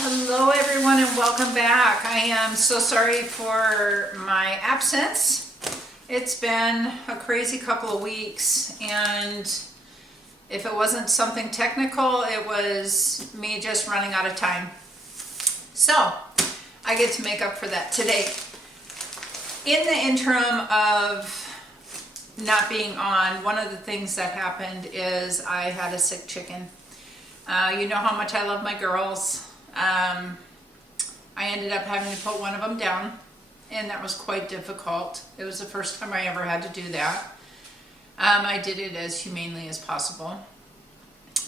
Hello everyone and welcome back. I am so sorry for my absence. It's been a crazy couple of weeks, and if it wasn't something technical, it was me just running out of time. So I get to make up for that today. In the interim of not being on, one of the things that happened is I had a sick chicken. You know how much I love my girls. I ended up having to put one of them down, and that was quite difficult. It was the first time I ever had to do that. I did it as humanely as possible.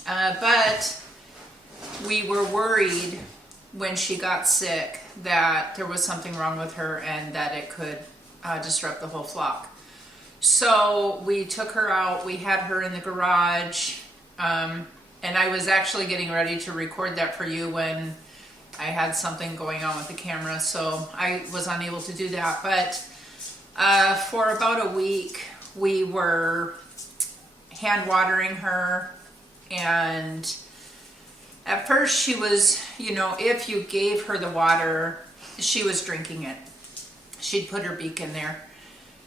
But we were worried when she got sick that there was something wrong with her and that it could disrupt the whole flock. So we took her out, we had her in the garage, and I was actually getting ready to record that for you when I had something going on with the camera, so I was unable to do that. But for about a week, we were hand watering her, and at first she was, if you gave her the water, she was drinking it. She'd put her beak in there.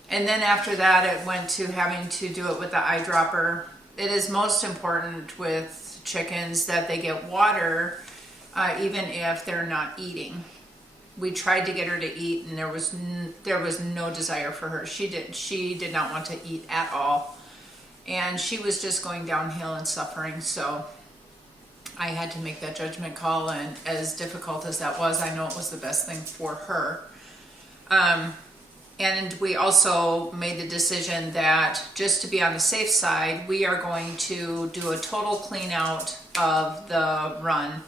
And then after that, it went to having to do it with the eyedropper. It is most important with chickens that they get water, even if they're not eating. We tried to get her to eat, and there was no desire for her. She did not want to eat at all, and she was just going downhill and suffering. So I had to make that judgment call, and as difficult as that was, I know it was the best thing for her. And we also made the decision that just to be on the safe side, we are going to do a total clean out of the run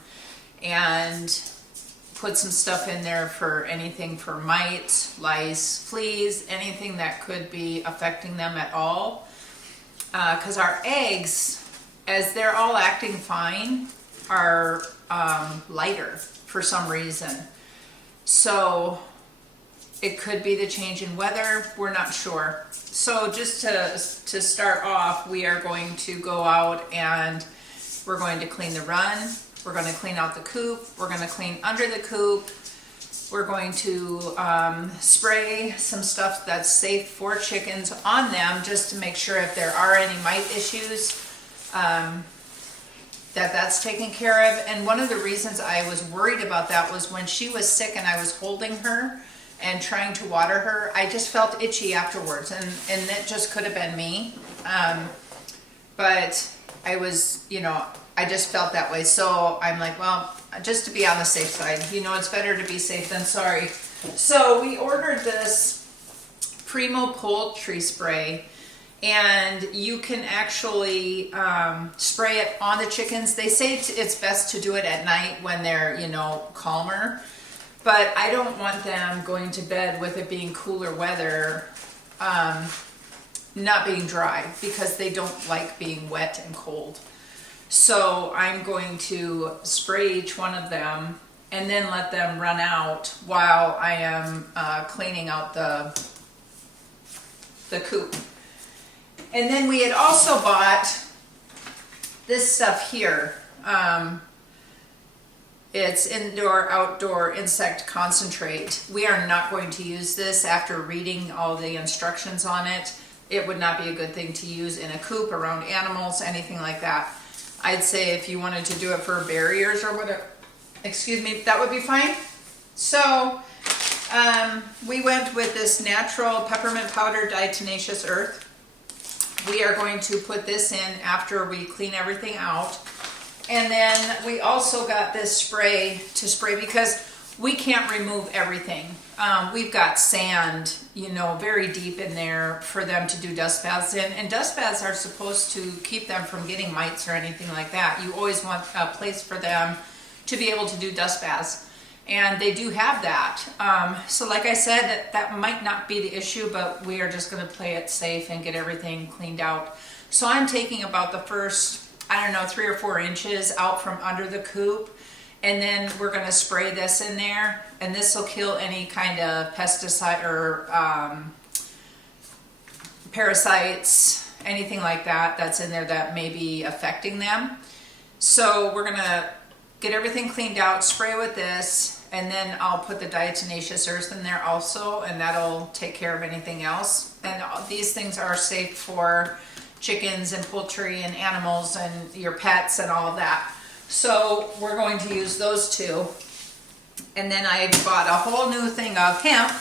and put some stuff in there for anything for mites, lice, fleas, anything that could be affecting them at all. Because our eggs, as they're all acting fine, are lighter for some reason. So it could be the change in weather, we're not sure. So just to start off, we are going to go out and we're going to clean the run, we're going to clean out the coop, we're going to clean under the coop, we're going to spray some stuff that's safe for chickens on them, just to make sure if there are any mite issues, that's taken care of. And one of the reasons I was worried about that was when she was sick and I was holding her and trying to water her, I just felt itchy afterwards, and it just could have been me. But I was, I just felt that way. So I'm like, well, just to be on the safe side, it's better to be safe than sorry. So we ordered this Primo poultry spray, and you can actually spray it on the chickens. They say it's best to do it at night when they're, calmer. But I don't want them going to bed with it being cooler weather, not being dry, because they don't like being wet and cold. So I'm going to spray each one of them and then let them run out while I am cleaning out the coop. And then we had also bought this stuff here. It's indoor-outdoor insect concentrate. We are not going to use this after reading all the instructions on it. It would not be a good thing to use in a coop, around animals, anything like that. I'd say if you wanted to do it for barriers or whatever, that would be fine. So we went with this natural peppermint powder dyed tenacious earth. We are going to put this in after we clean everything out. And then we also got this spray to spray because we can't remove everything. We've got sand, very deep in there for them to do dust baths in. And dust baths are supposed to keep them from getting mites or anything like that. You always want a place for them to be able to do dust baths. And they do have that. So like I said, that might not be the issue, but we are just going to play it safe and get everything cleaned out. So I'm taking about the first, 3 or 4 inches out from under the coop, and then we're going to spray this in there, and this will kill any kind of pesticide or parasites, anything like that that's in there that may be affecting them. So we're going to get everything cleaned out, spray with this, and then I'll put the diatomaceous earth in there also, and that'll take care of anything else. And these things are safe for chickens and poultry and animals and your pets and all of that. So we're going to use those two. And then I bought a whole new thing of hemp,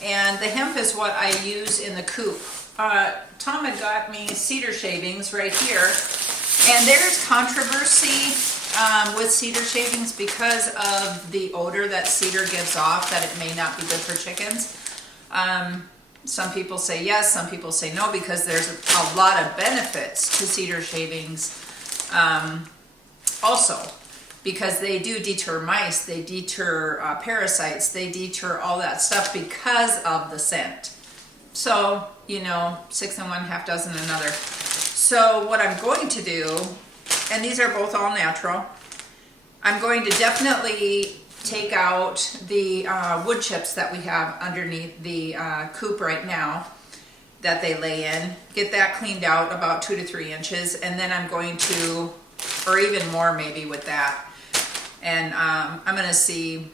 and the hemp is what I use in the coop. Tom had got me cedar shavings right here, and there's controversy with cedar shavings because of the odor that cedar gives off, that it may not be good for chickens. Some people say yes, some people say no, because there's a lot of benefits to cedar shavings also, because they do deter mice, they deter parasites, they deter all that stuff because of the scent. So, you know, 6 in one, half dozen another. So what I'm going to do, and these are both all natural, I'm going to definitely take out the wood chips that we have underneath the coop right now that they lay in, get that cleaned out about 2 to 3 inches, and then I'm going to, or even more maybe with that, and I'm going to see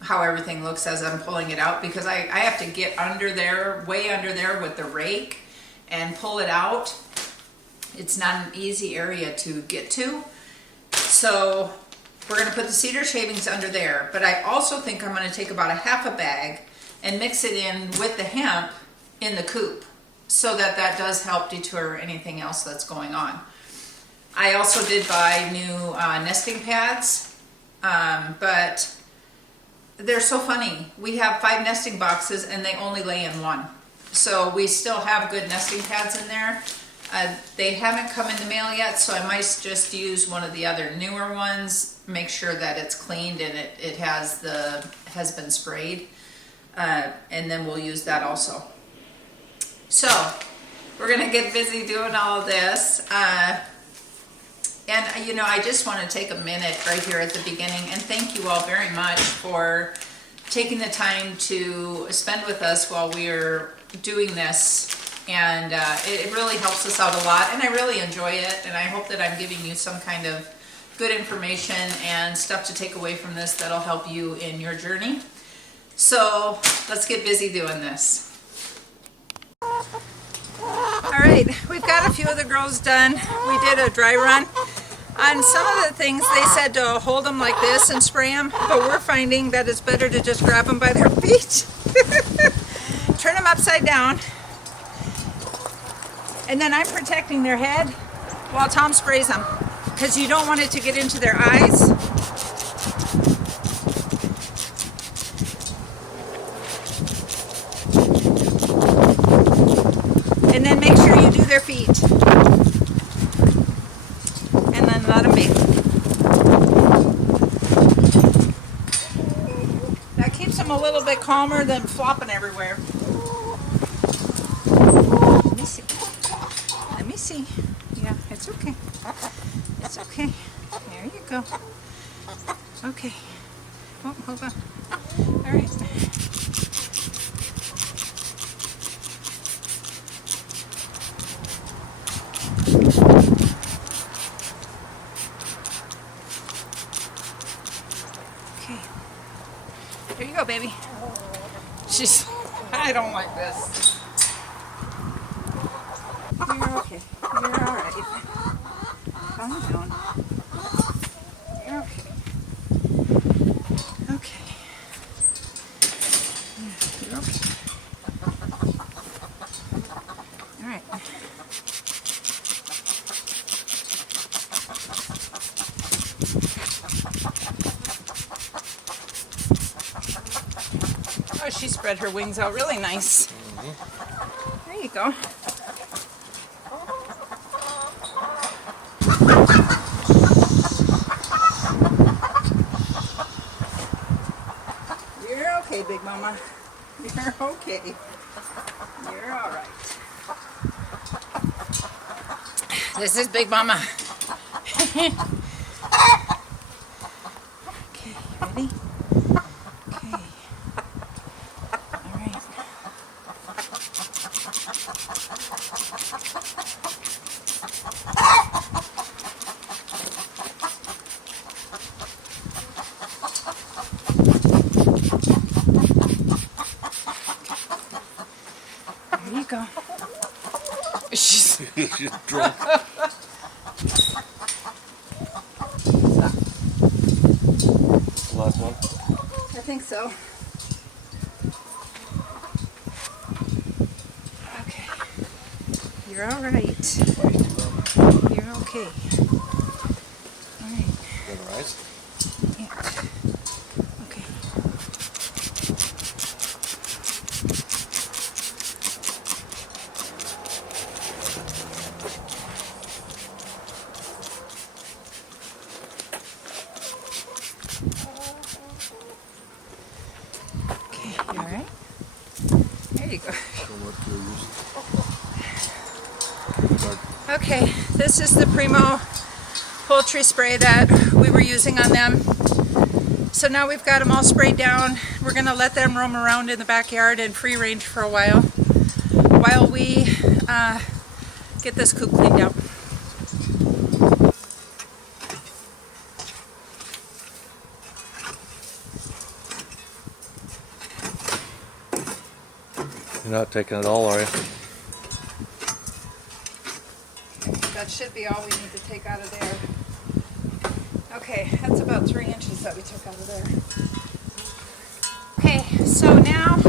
how everything looks as I'm pulling it out, because I have to get under there, way under there with the rake and pull it out. It's not an easy area to get to. So we're going to put the cedar shavings under there, but I also think I'm going to take about a half a bag and mix it in with the hemp in the coop, so that that does help deter anything else that's going on. I also did buy new nesting pads, but they're so funny. We have 5 nesting boxes and they only lay in 1. So we still have good nesting pads in there. They haven't come in the mail yet, so I might just use one of the other newer ones, make sure that it's cleaned and it has been sprayed, and then we'll use that also. So we're gonna get busy doing all of this. And you know, I just want to take a minute right here at the beginning and thank you all very much for taking the time to spend with us while we are doing this. And it really helps us out a lot, and I really enjoy it, and I hope that I'm giving you some kind of good information and stuff to take away from this that'll help you in your journey. So let's get busy doing this. All right, we've got a few of the girls done. We did a dry run. On some of the things they said to hold them like this and spray them, but we're finding that it's better to just grab them by their feet. Turn them upside down. And then I'm protecting their head while Tom sprays them, because you don't want it to get into their eyes. And then make sure you do their feet. And then let them be. That keeps them a little bit calmer than flopping everywhere. Let me see. Let me see. Yeah, it's okay. It's okay. There you go. Okay. Oh, hold on. All right. Okay. There you go, baby. She's, I don't like this. You're okay. You're all right. Calm down. You're okay. Okay. Yeah, you're okay. All right. Oh, she spread her wings out really nice. There you go. You're okay, Big Mama. You're okay. You're all right. This is Big Mama. Okay, you ready? Okay. All right. She's drunk. Last one. I think so. Okay. You're all right. You're okay. All right. Gonna rise? Yeah. Okay. Okay, you all right? There you go. Okay, this is the Primo poultry spray that we were using on them. So now we've got them all sprayed down. We're gonna let them roam around in the backyard in free range for a while we get this coop cleaned out. You're not taking it all, are you? That should be all we need to take out of there. Okay, that's about 3 inches that we took out of there. Okay, so now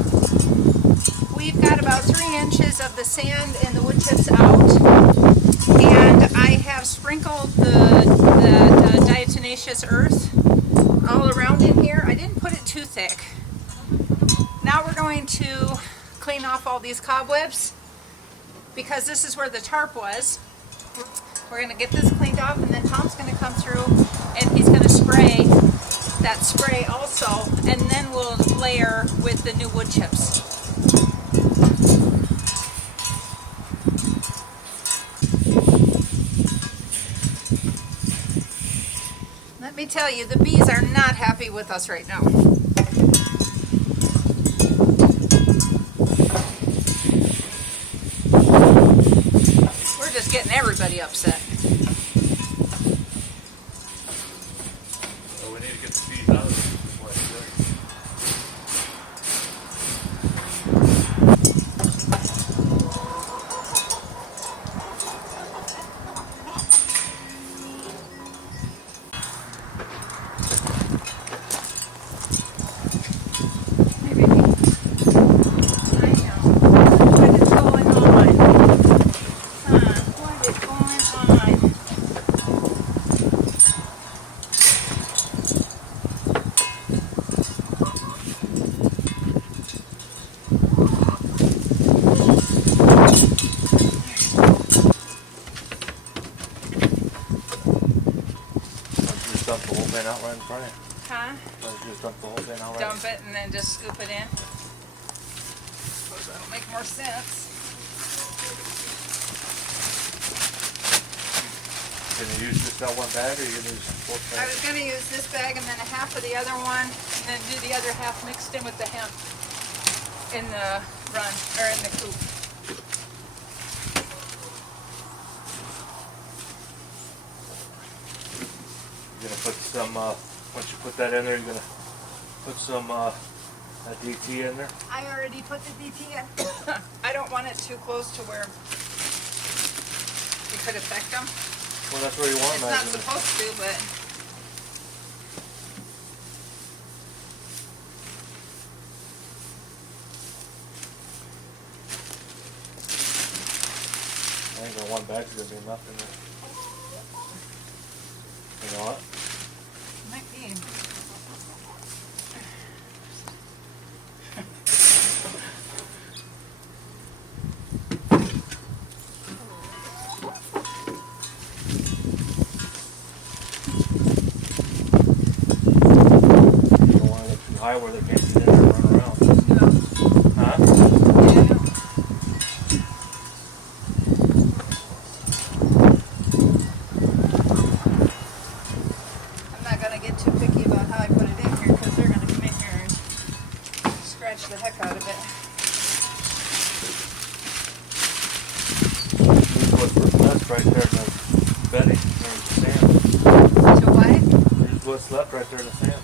we've got about 3 inches of the sand and the wood chips out, and I have sprinkled the diatomaceous earth all around in here. I didn't put it too thick. Now we're going to clean off all these cobwebs because this is where the tarp was. We're going to get this cleaned off, and then Tom's going to come through and he's going to spray that spray also, and then we'll layer with the new wood chips. Let me tell you, the bees are not happy with us right now. We're just getting everybody upset. So we need to get the bees out of there before I do dump the whole bin out right in front of you. Huh? Just dump the whole bin out right. Dump it and then just scoop it in. Suppose that'll make more sense. Can you use just that one bag, or you can use both I bags? was going to use this bag and then a half of the other one, and then do the other half mixed in with the hemp in the run, or in the coop. You're gonna put some. Once you put that in there, you're gonna put some DT in there. I already put the DT in. I don't want it too close to where it could affect them. Well, that's where you want It's them. not supposed to, but I think that one bag's gonna be enough in there. You know what? might be. You don't want to get too high where they can't get in there and run around. No. Huh? Yeah, no. I'm not gonna get too picky about how I put it in here because they're gonna come in here and scratch the heck out of it. Use what's left right there in the bedding, or the sand. So what? Use what's left right there in the sand.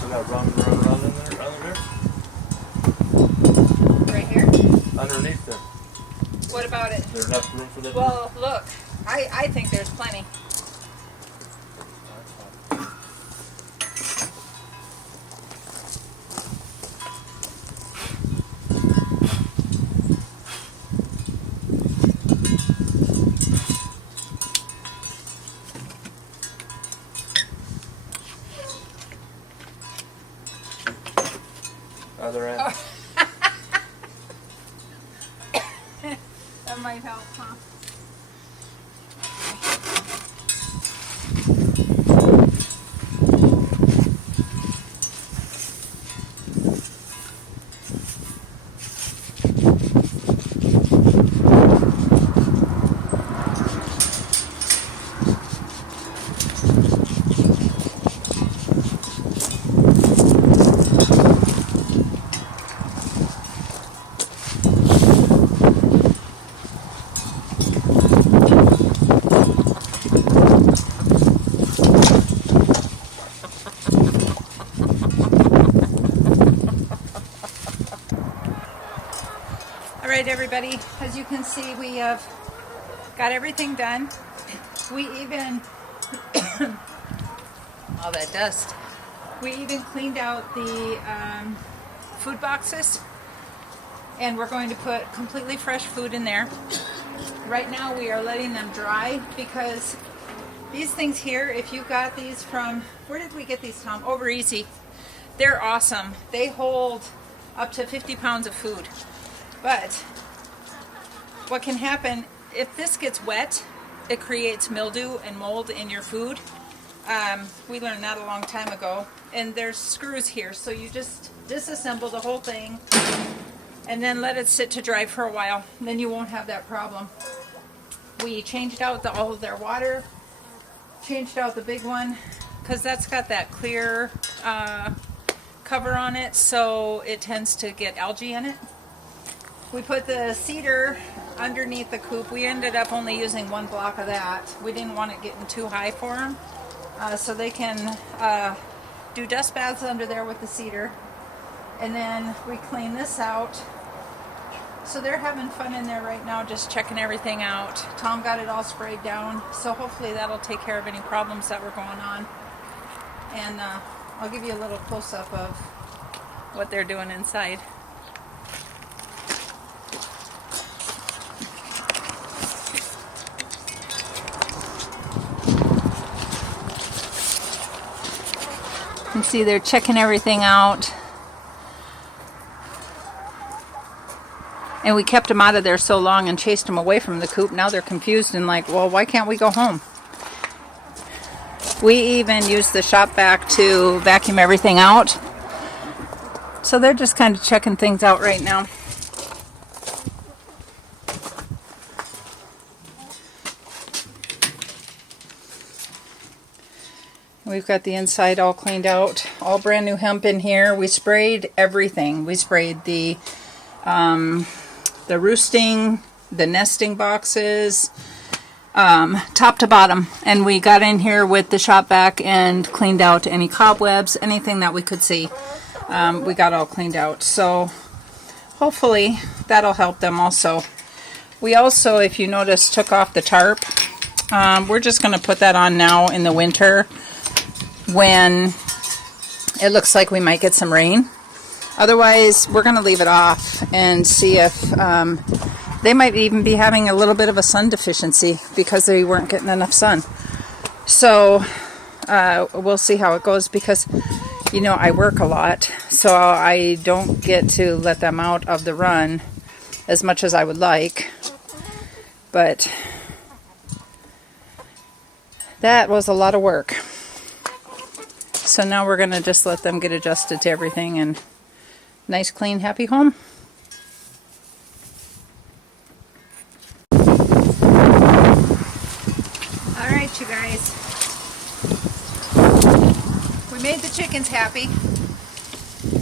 So that run in there, under there? Right here? Underneath there. What about it? Is there enough room for them? Well, look, I think there's plenty. Other end. Oh. That might help, huh? All right, everybody, as you can see, we have got everything done. We even, all that dust, we even cleaned out the food boxes, and we're going to put completely fresh food in there. Right now we are letting them dry because these things here, if you got these from, where did we get these, Tom? Over Easy. They're awesome. They hold up to 50 pounds of food. But what can happen, if this gets wet, it creates mildew and mold in your food. We learned that a long time ago. And there's screws here, so you just disassemble the whole thing and then let it sit to dry for a while. Then you won't have that problem. We changed out all of their water, changed out the big one, because that's got that clear cover on it, so it tends to get algae in it. We put the cedar underneath the coop. We ended up only using 1 block of that. We didn't want it getting too high for them, so they can do dust baths under there with the cedar. And then we clean this out. So they're having fun in there right now, just checking everything out. Tom got it all sprayed down, so hopefully that'll take care of any problems that were going on. And I'll give you a little close-up of what they're doing inside. You can see they're checking everything out. And we kept them out of there so long and chased them away from the coop. Now they're confused and like, well, why can't we go home? We even used the shop vac to vacuum everything out. So they're just kind of checking things out right now. We've got the inside all cleaned out. All brand new hemp in here. We sprayed everything. We sprayed the roosting, the nesting boxes, top to bottom. And we got in here with the shop vac and cleaned out any cobwebs, anything that we could see. We got all cleaned out. So hopefully that'll help them also. We also, if you notice, took off the tarp. We're just going to put that on now in the winter when it looks like we might get some rain. Otherwise, we're going to leave it off and see if they might even be having a little bit of a sun deficiency because they weren't getting enough sun. So we'll see how it goes because, you know, I work a lot, so I don't get to let them out of the run as much as I would like. But that was a lot of work. So now we're going to just let them get adjusted to everything and nice, clean, happy home. All right, you guys. We made the chickens happy.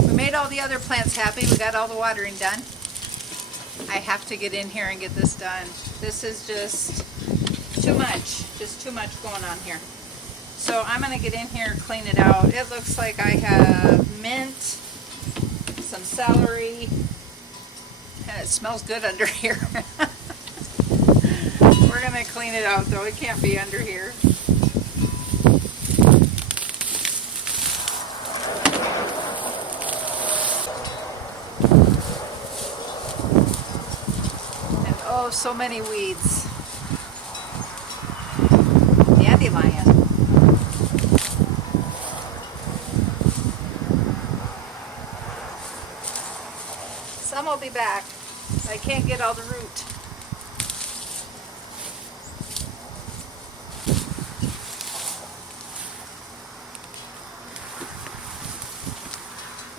We made all the other plants happy. We got all the watering done. I have to get in here and get this done. This is just too much. Just too much going on here. So I'm going to get in here and clean it out. It looks like I have mint, some celery, and it smells good under here. We're gonna clean it out though. It can't be under here. And oh, so many weeds. Dandelion. Some will be back. I can't get all the root.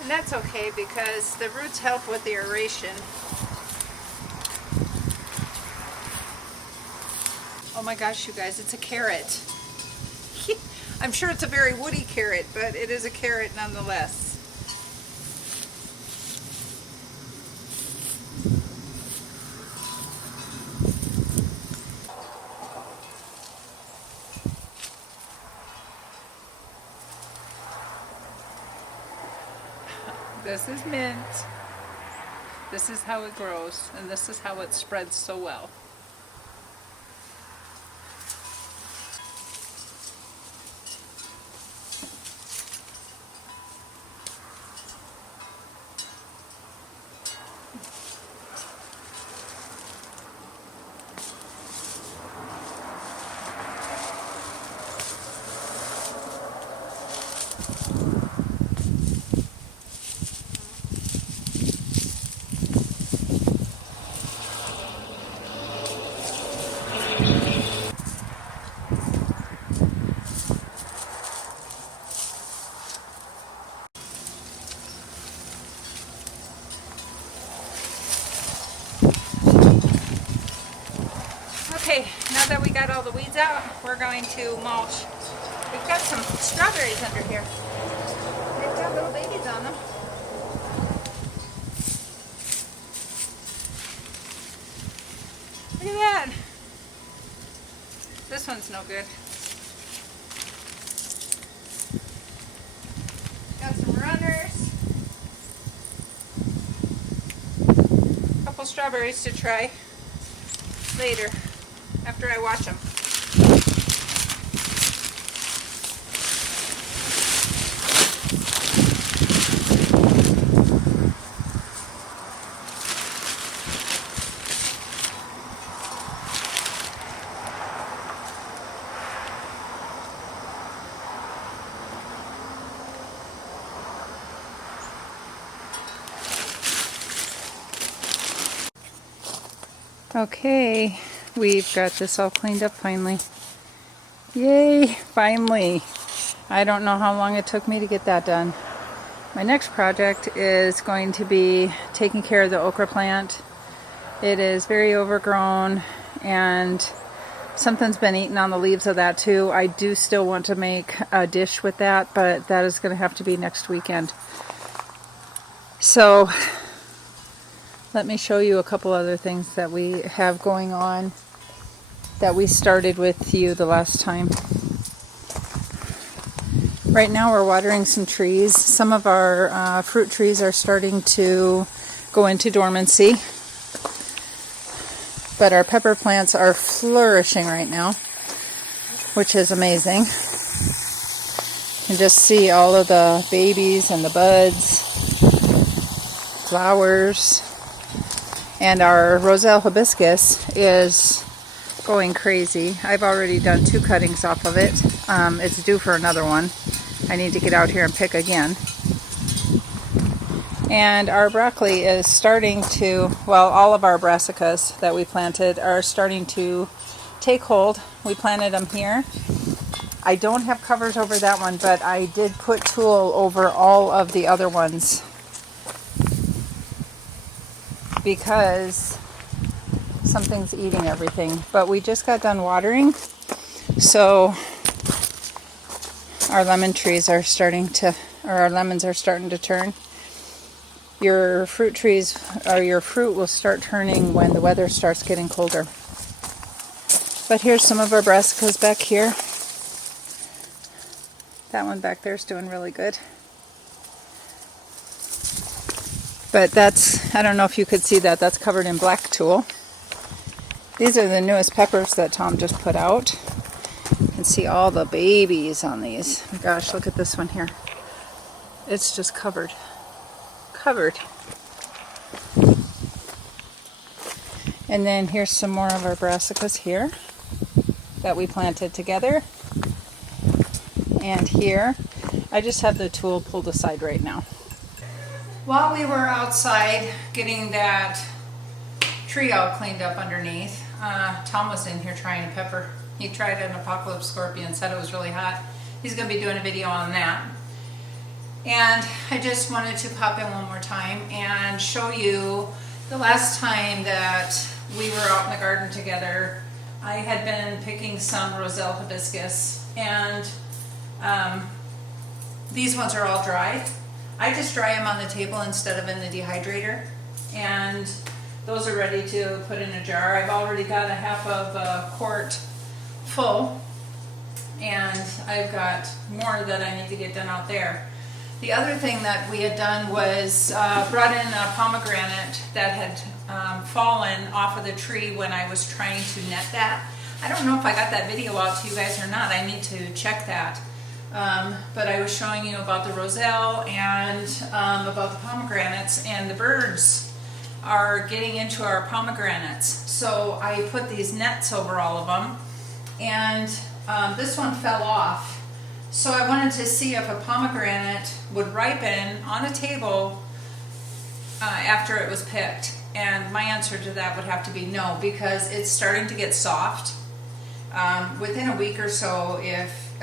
And that's okay because the roots help with the aeration. Oh my gosh, you guys, it's a carrot. I'm sure it's a very woody carrot, but it is a carrot nonetheless. This is mint. This is how it grows, and this is how it spreads so well. Okay, now that we got all the weeds out, we're going to mulch. We've got some strawberries under here. They've got little babies on them. Look at that. This one's no good. Got some runners. A couple strawberries to try later, after I wash them. Okay, we've got this all cleaned up finally. Yay, finally. I don't know how long it took me to get that done. My next project is going to be taking care of the okra plant. It is very overgrown and something's been eaten on the leaves of that too. I do still want to make a dish with that, but that is going to have to be next weekend. So let me show you a couple other things that we have going on that we started with you the last time. Right now we're watering some trees. Some of our fruit trees are starting to go into dormancy, but our pepper plants are flourishing right now, which is amazing. You can just see all of the babies and the buds, flowers. And our Roselle hibiscus is going crazy. I've already done 2 cuttings off of it. It's due for another one. I need to get out here and pick again. And our broccoli is starting to, well, all of our brassicas that we planted are starting to take hold. We planted them here. I don't have covers over that one, but I did put tulle over all of the other ones, because something's eating everything. But we just got done watering, so our lemon trees are starting to, or our lemons are starting to turn. Your fruit trees, or your fruit will start turning when the weather starts getting colder. But here's some of our brassicas back here. That one back there is doing really good. But that's, I don't know if you could see that, that's covered in black tulle. These are the newest peppers that Tom just put out. You can see all the babies on these. Oh my gosh, look at this one here. It's just covered. Covered. And then here's some more of our brassicas here that we planted together. And here, I just have the tool pulled aside right now. While we were outside getting that tree all cleaned up underneath, Tom was in here trying a pepper. He tried an apocalypse scorpion, said it was really hot. He's going to be doing a video on that. And I just wanted to pop in one more time and show you the last time that we were out in the garden together. I had been picking some roselle hibiscus, and these ones are all dried. I just dry them on the table instead of in the dehydrator, and those are ready to put in a jar. I've already got a half of a quart full, and I've got more that I need to get done out there. The other thing that we had done was brought in a pomegranate that had fallen off of the tree when I was trying to net that. I don't know if I got that video out to you guys or not. I need to check that. But I was showing you about the roselle and about the pomegranates, and the birds are getting into our pomegranates. So I put these nets over all of them, and this one fell off. So I wanted to see if a pomegranate would ripen on a table after it was picked. And my answer to that would have to be no, because it's starting to get soft. Within a week or so, if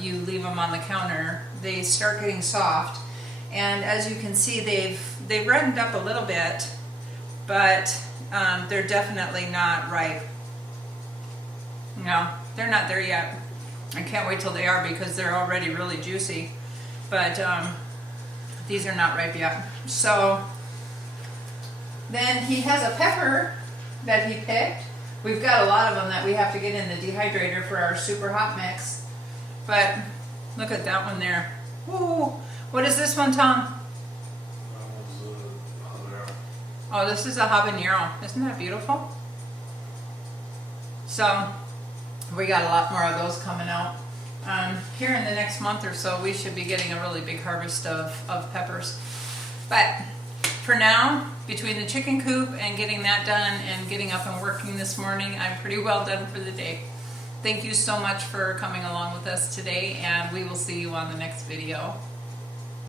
you leave them on the counter, they start getting soft. And as you can see, they've reddened up a little bit, but they're definitely not ripe. No, they're not there yet. I can't wait till they are, because they're already really juicy. But these are not ripe yet. So then he has a pepper that he picked. We've got a lot of them that we have to get in the dehydrator for our super hot mix. But look at that one there. Ooh, what is this one, Tom? Oh, this is a habanero. Isn't that beautiful? So we got a lot more of those coming out. Here in the next month or so, we should be getting a really big harvest of peppers. But for now, between the chicken coop and getting that done and getting up and working this morning, I'm pretty well done for the day. Thank you so much for coming along with us today, and we will see you on the next video.